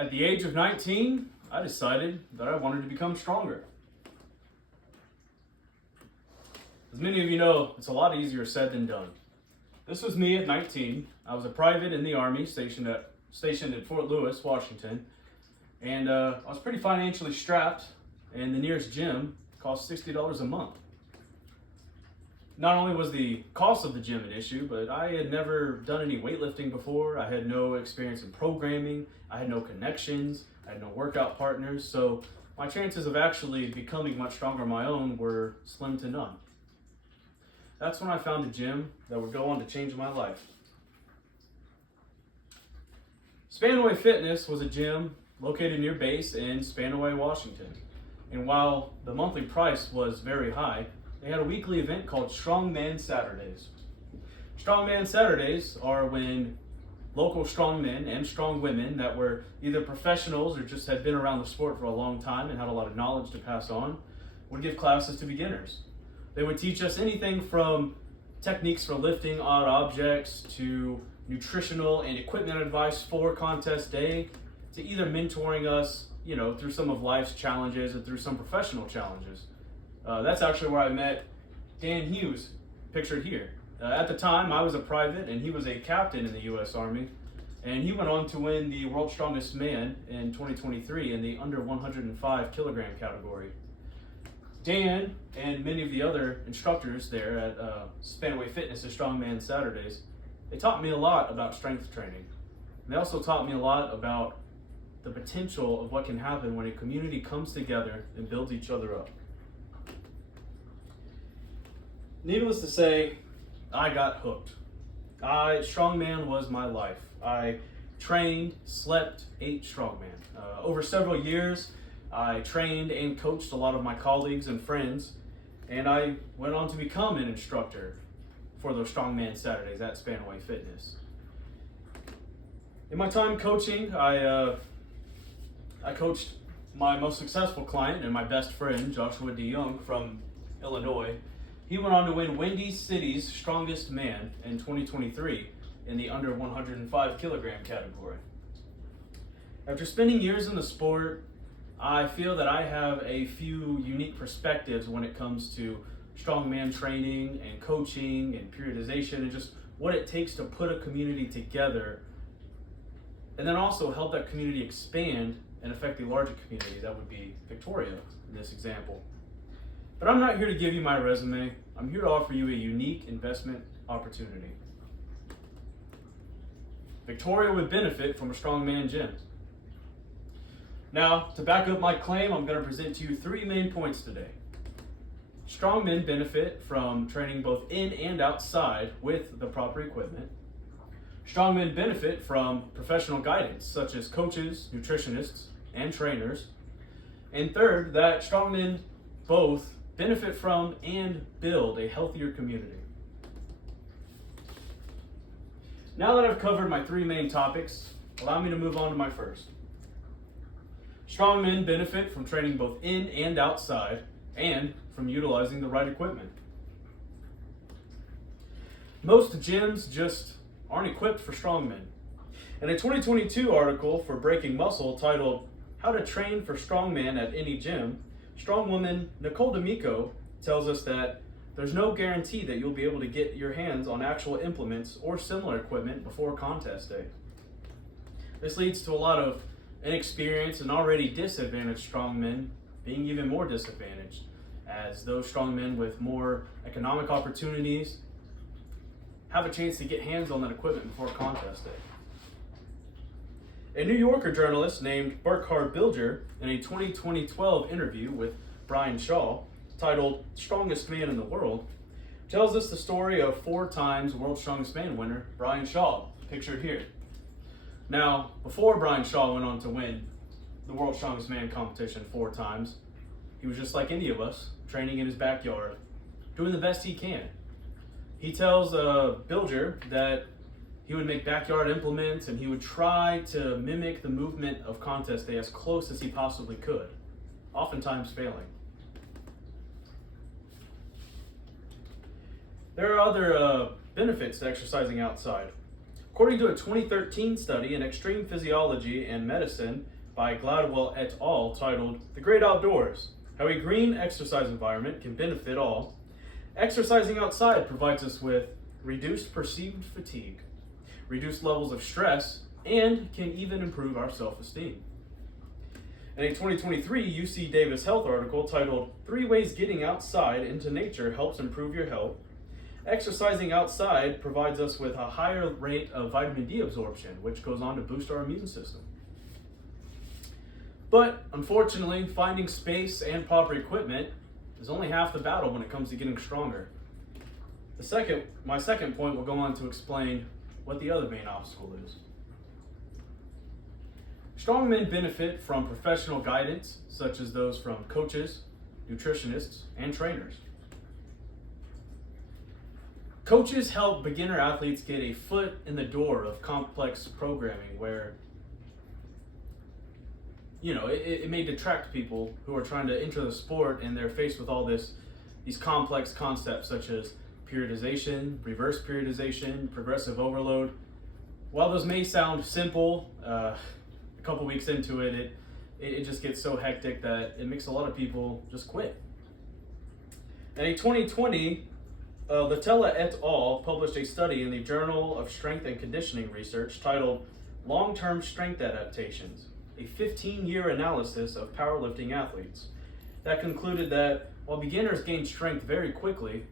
At the age of 19, I decided that I wanted to become stronger. As many of you know, it's a lot easier said than done. This was me at 19. I was a private in the Army stationed at Fort Lewis, Washington. And I was pretty financially strapped, and the nearest gym cost $60 a month. Not only was the cost of the gym an issue, but I had never done any weightlifting before. I had no experience in programming. I had no connections. I had no workout partners. So my chances of actually becoming much stronger on my own were slim to none. That's when I found a gym that would go on to change my life. Spanaway Fitness was a gym located near base in Spanaway, Washington. And while the monthly price was very high, they had a weekly event called Strongman Saturdays. Strongman Saturdays are when local strongmen and strong women that were either professionals or just had been around the sport for a long time and had a lot of knowledge to pass on would give classes to beginners. They would teach us anything from techniques for lifting odd objects to nutritional and equipment advice for contest day to either mentoring us, through some of life's challenges and through some professional challenges. That's actually where I met Dan Hughes, pictured here. At the time, I was a private and he was a captain in the U.S. Army, and he went on to win the World's Strongest Man in 2023 in the under 105 kilogram category. Dan and many of the other instructors there at Spanaway Fitness and Strongman Saturdays, they taught me a lot about strength training. And they also taught me a lot about the potential of what can happen when a community comes together and builds each other up. Needless to say, I got hooked. Strongman was my life. I trained, slept, ate strongman. Over several years, I trained and coached a lot of my colleagues and friends, and I went on to become an instructor for those Strongman Saturdays at Spanaway Fitness. In my time coaching, I coached my most successful client and my best friend, Joshua DeYoung from Illinois. He went on to win Windy City's Strongest Man in 2023 in the under 105 kilogram category. After spending years in the sport, I feel that I have a few unique perspectives when it comes to strongman training and coaching and periodization and just what it takes to put a community together and then also help that community expand and affect the larger community. That would be Victoria in this example. But I'm not here to give you my resume. I'm here to offer you a unique investment opportunity. Victoria would benefit from a strongman gym. Now, to back up my claim, I'm going to present to you three main points today. Strongmen benefit from training both in and outside with the proper equipment. Strongmen benefit from professional guidance, such as coaches, nutritionists, and trainers. And third, that strongmen both benefit from and build a healthier community. Now that I've covered my three main topics, allow me to move on to my first. Strongmen benefit from training both in and outside and from utilizing the right equipment. Most gyms just aren't equipped for strongmen. In a 2022 article for Breaking Muscle titled How to Train for Strongman at Any Gym, strongwoman Nicole D'Amico tells us that there's no guarantee that you'll be able to get your hands on actual implements or similar equipment before contest day. This leads to a lot of inexperienced and already disadvantaged strongmen being even more disadvantaged, as those strongmen with more economic opportunities have a chance to get hands on that equipment before contest day. A New Yorker journalist named Burkhard Bilger, in a 2012 interview with Brian Shaw, titled Strongest Man in the World, tells us the story of 4 times World's Strongest Man winner Brian Shaw, pictured here. Now, before Brian Shaw went on to win the World's Strongest Man competition 4 times, he was just like any of us, training in his backyard, doing the best he can. He tells Bilger that he would make backyard implements and he would try to mimic the movement of contest day as close as he possibly could, oftentimes failing. There are other benefits to exercising outside. Of According to a 2013 study in Extreme Physiology and Medicine by Gladwell et al. Titled The Great Outdoors, How a Green Exercise Environment Can Benefit All, exercising outside provides us with reduced perceived fatigue, reduced levels of stress, and can even improve our self-esteem. In a 2023 UC Davis Health article titled 3 Ways Getting Outside into Nature Helps Improve Your Health, exercising outside provides us with a higher rate of vitamin D absorption, which goes on to boost our immune system. But unfortunately, finding space and proper equipment is only half the battle when it comes to getting stronger. My second point will go on to explain what the other main obstacle is. Strong men benefit from professional guidance, such as those from coaches, nutritionists, and trainers. Coaches help beginner athletes get a foot in the door of complex programming where, it may detract people who are trying to enter the sport and they're faced with all these complex concepts such as periodization, reverse periodization, progressive overload. While those may sound simple, a couple weeks into it just gets so hectic that it makes a lot of people just quit. In a 2020, Latella et al. Published a study in the Journal of Strength and Conditioning Research titled Long-Term Strength Adaptations, a 15-year analysis of powerlifting athletes that concluded that while beginners gain strength very quickly,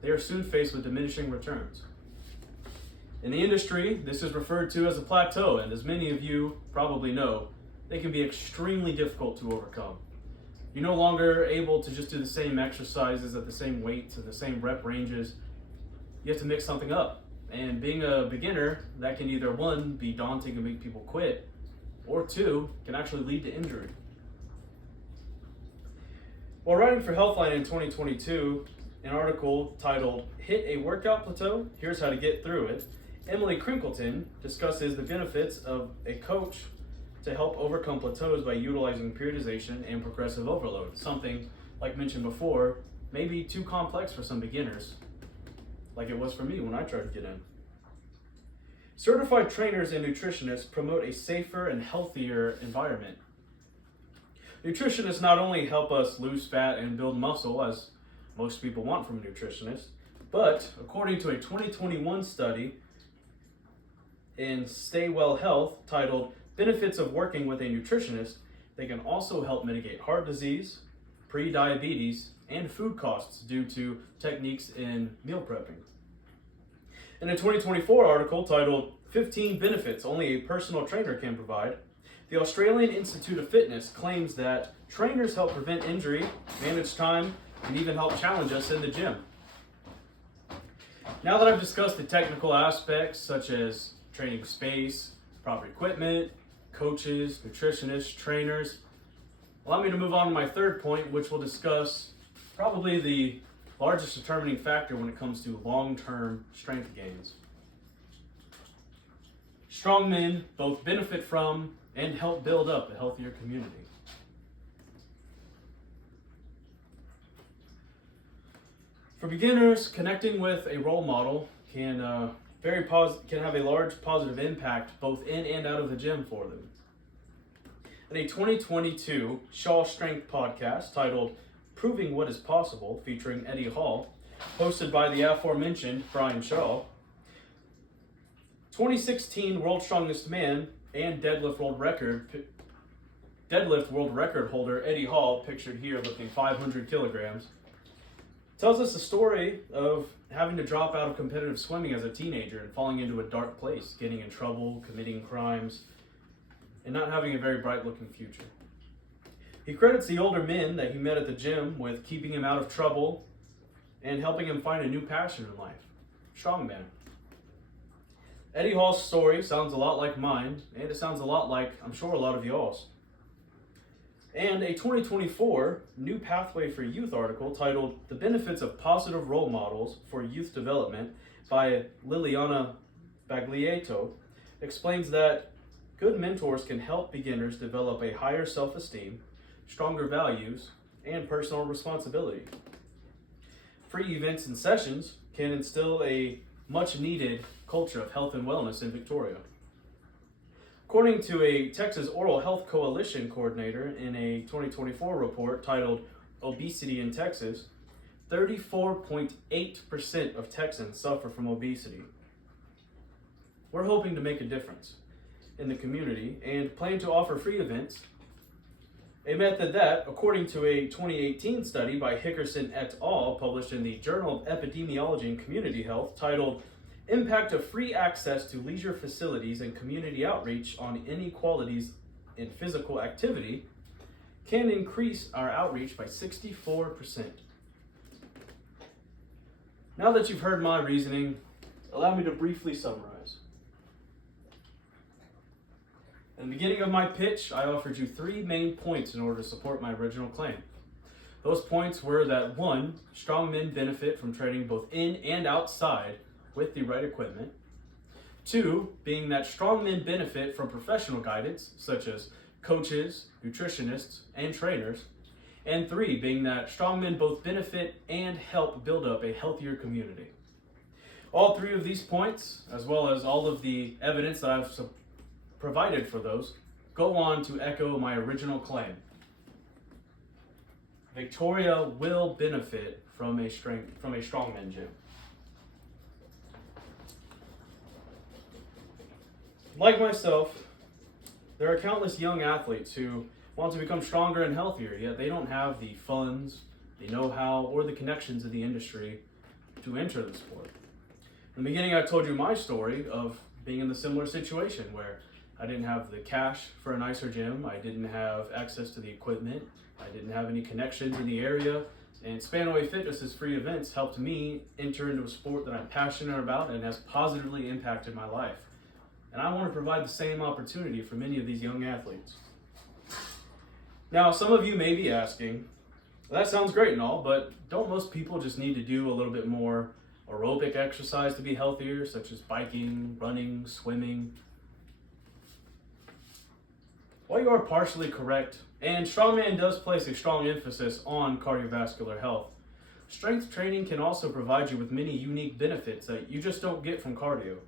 they are soon faced with diminishing returns. In the industry, this is referred to as a plateau, and as many of you probably know, they can be extremely difficult to overcome. You're no longer able to just do the same exercises at the same weights and the same rep ranges. You have to mix something up. And being a beginner, that can either, 1, be daunting and make people quit, or 2, can actually lead to injury. While writing for Healthline in 2022, an article titled Hit a Workout Plateau? Here's How to Get Through It, Emily Crinkleton discusses the benefits of a coach to help overcome plateaus by utilizing periodization and progressive overload, something, like mentioned before, may be too complex for some beginners, like it was for me when I tried to get in. Certified trainers and nutritionists promote a safer and healthier environment. Nutritionists not only help us lose fat and build muscle, as most people want from a nutritionist, but according to a 2021 study in Stay Well Health titled Benefits of Working with a Nutritionist, they can also help mitigate heart disease, pre-diabetes, and food costs due to techniques in meal prepping. In a 2024 article titled 15 Benefits Only a Personal Trainer Can Provide, the Australian Institute of Fitness claims that trainers help prevent injury, manage time, and even help challenge us in the gym. Now that I've discussed the technical aspects such as training space, proper equipment, coaches, nutritionists, trainers, allow me to move on to my third point, which will discuss probably the largest determining factor when it comes to long-term strength gains. Strong men both benefit from and help build up a healthier community. For beginners, connecting with a role model can have a large positive impact both in and out of the gym for them. In a 2022 Shaw Strength podcast titled Proving What Is Possible, featuring Eddie Hall, hosted by the aforementioned Brian Shaw, 2016 World's Strongest Man and deadlift world record holder Eddie Hall, pictured here lifting 500 kilograms, tells us a story of having to drop out of competitive swimming as a teenager and falling into a dark place, getting in trouble, committing crimes, and not having a very bright looking future. He credits the older men that he met at the gym with keeping him out of trouble and helping him find a new passion in life, strongman. Eddie Hall's story sounds a lot like mine, and it sounds a lot like, I'm sure, a lot of y'all's. And a 2024 New Pathway for Youth article titled The Benefits of Positive Role Models for Youth Development by Liliana Baglietto explains that good mentors can help beginners develop a higher self-esteem, stronger values, and personal responsibility. Free events and sessions can instill a much-needed culture of health and wellness in Victoria. According to a Texas Oral Health Coalition coordinator in a 2024 report titled Obesity in Texas, 34.8% of Texans suffer from obesity. We're hoping to make a difference in the community and plan to offer free events, a method that, according to a 2018 study by Hickerson et al., published in the Journal of Epidemiology and Community Health, titled Impact of Free Access to Leisure Facilities and Community Outreach on Inequalities in Physical Activity, can increase our outreach by 64%. Now that you've heard my reasoning, allow me to briefly summarize. In the beginning of my pitch, I offered you 3 main points in order to support my original claim. Those points were that 1, strong men benefit from training both in and outside with the right equipment. 2, being that strong men benefit from professional guidance, such as coaches, nutritionists, and trainers. And 3, being that strong men both benefit and help build up a healthier community. All 3 of these points, as well as all of the evidence that I've provided for those, go on to echo my original claim. Victoria will benefit from a strongman gym. Like myself, there are countless young athletes who want to become stronger and healthier, yet they don't have the funds, the know-how, or the connections in the industry to enter the sport. In the beginning, I told you my story of being in the similar situation where I didn't have the cash for a nicer gym, I didn't have access to the equipment, I didn't have any connections in the area, and Spanaway Fitness's free events helped me enter into a sport that I'm passionate about and has positively impacted my life. And I want to provide the same opportunity for many of these young athletes. Now, some of you may be asking, well, that sounds great and all, but don't most people just need to do a little bit more aerobic exercise to be healthier, such as biking, running, swimming? While you are partially correct, and strongman does place a strong emphasis on cardiovascular health, strength training can also provide you with many unique benefits that you just don't get from cardio.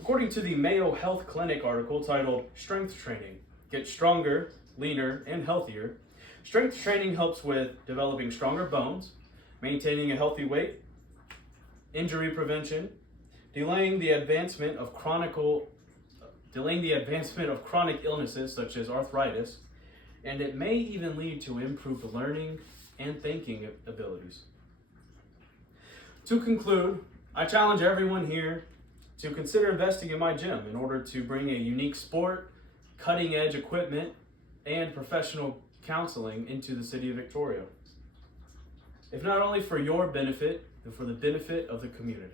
According to the Mayo Health Clinic article titled Strength Training, Get Stronger, Leaner, and Healthier, strength training helps with developing stronger bones, maintaining a healthy weight, injury prevention, delaying the advancement of chronic illnesses such as arthritis, and it may even lead to improved learning and thinking abilities. To conclude, I challenge everyone here to consider investing in my gym in order to bring a unique sport, cutting-edge equipment, and professional counseling into the city of Victoria. If not only for your benefit, but for the benefit of the community.